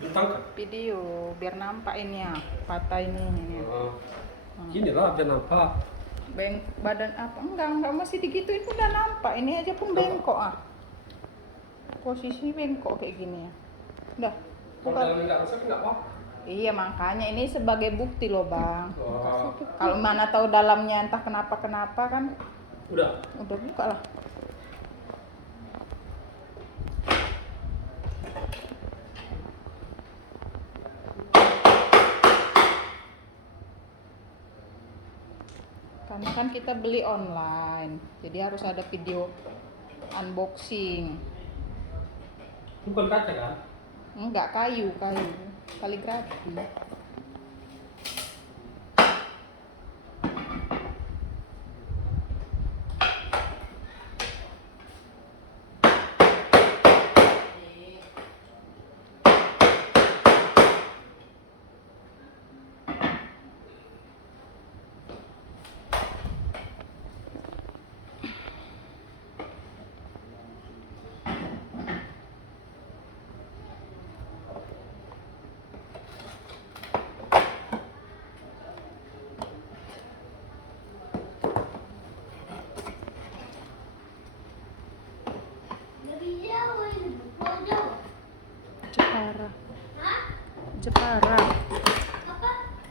Ditangkap. Video biar nampak ini ya, patah ini. Oh. Gini lah biar nampak. Badan apa? Enggak masih digituin udah nampak. Ini aja pun bengkok ah. Posisi bengkok kayak gini ya. Udah. Kalau dalamnya nggak rusak nggak apa. Iya makanya ini sebagai bukti loh bang. Oh. Kalau mana tahu dalamnya entah kenapa kan. Udah Buka lah. Karena kan kita beli online, jadi harus ada video unboxing. bukan kaca kan? Enggak, kayu kaligrafi.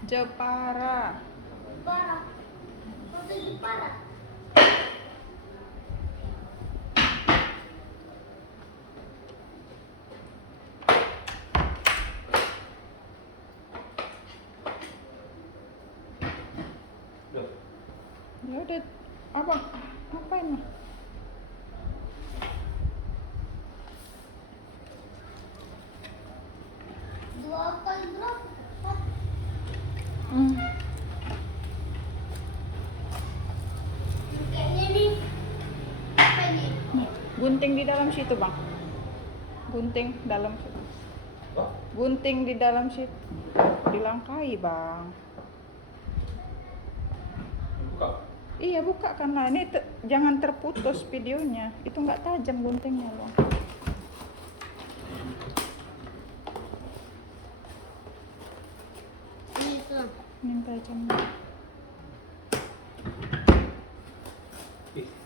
Jepara. Ya udah, ngapain mah? Dua kali berapa? Kayaknya nih apa ini? Gunting di dalam situ bang. Gunting dalam situ. Wah, Gunting di dalam situ. Dilangkai bang. buka. Iya buka karena ini jangan terputus videonya. Itu nggak tajam guntingnya loh. Ini tuh. Ini tajam.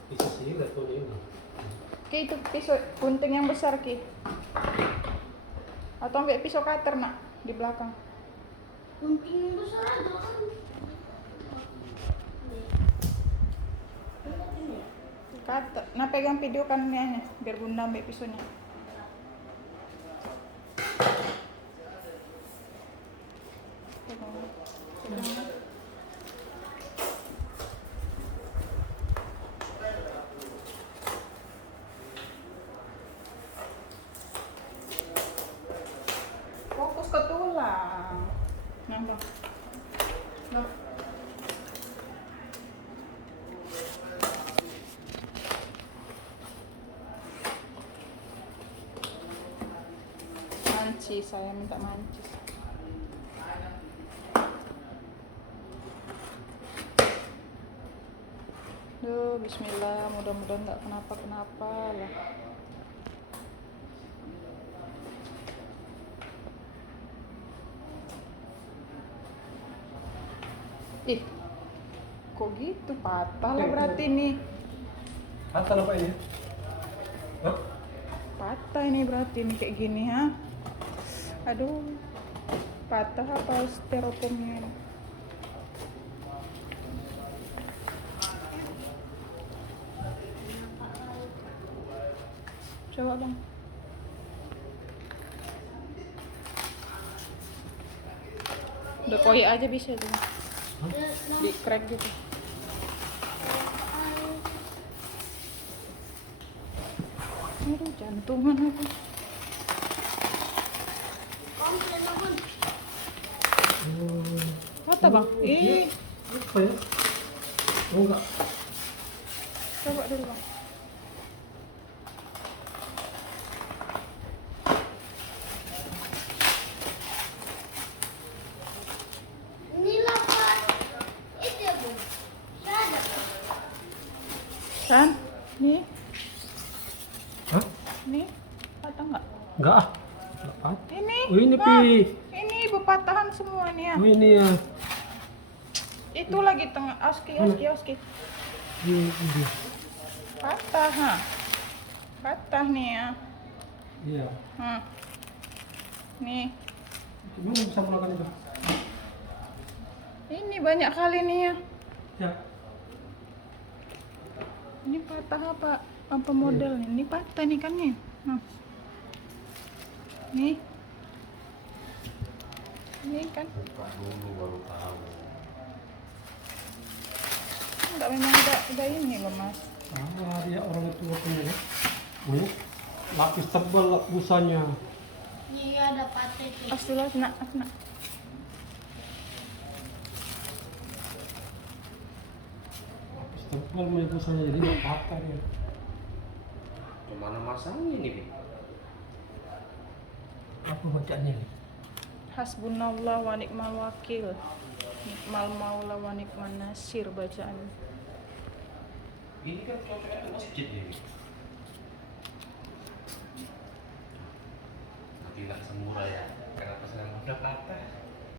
Bisa sih nggak tuh ini. Ki itu pisau gunting yang besar Ki. Atau ambil pisau cutter nak di belakang. Gunting besar aja kan. Cutter. Nah pegang video kan ini biar bunda ambil pisaunya. Pegang. Fokus ke tulang. Nah, bang. Nah. Mancis, saya minta mancis. Duh, bismillah, mudah-mudahan nggak kenapa-kenapa lah. Ih, kok gitu? Patah lah berarti nih. Patah apa ini? Hah? Patah ini berarti nih kayak gini ha. Aduh, patah apa styrofoamnya ini? Coba bang. Udah koyak aja bisa tuh. Di crack gitu. Aduh, jantungan aku. Komplain apa? Patah bang? Ih, Apa ya? Oh enggak. coba dulu bang. Ini lapar. Itu ya bu. Ada. Kan? Nih, Hah? nih. Patah nggak? Enggak ah. Enggak patah. Ini. Oh ini Ini Nah, pi. ini bepatahan semua nih ya. Oh ini ya. Itu lagi tengah oski. Ini. Patah ha. Patah nih ya. Iya. Nih. Gimana bisa melakukan itu? Ini banyak kali nih ya. Ya. Ini patah apa? Apa modelnya? Ini patah nih kan nih. Nih. Ini kan. Buka dulu baru tahu. Enggak memang udah ini loh mas. Ah, dia orang itu punya ya. Banyak lapis tebal busanya. Ini ada patah tuh. Astaga, nak. Lapis tebal punya busanya jadi nggak patah ya. Kemana masangnya nih, Bi? Apa bacanya nih? Hasbunallah wa ni'mal wakil. Nikmal maula wa ni'man nasir bacaan. Ini kan cocoknya masjid nih, Bi. Tidak semurah ya. Kenapa saya udah patah?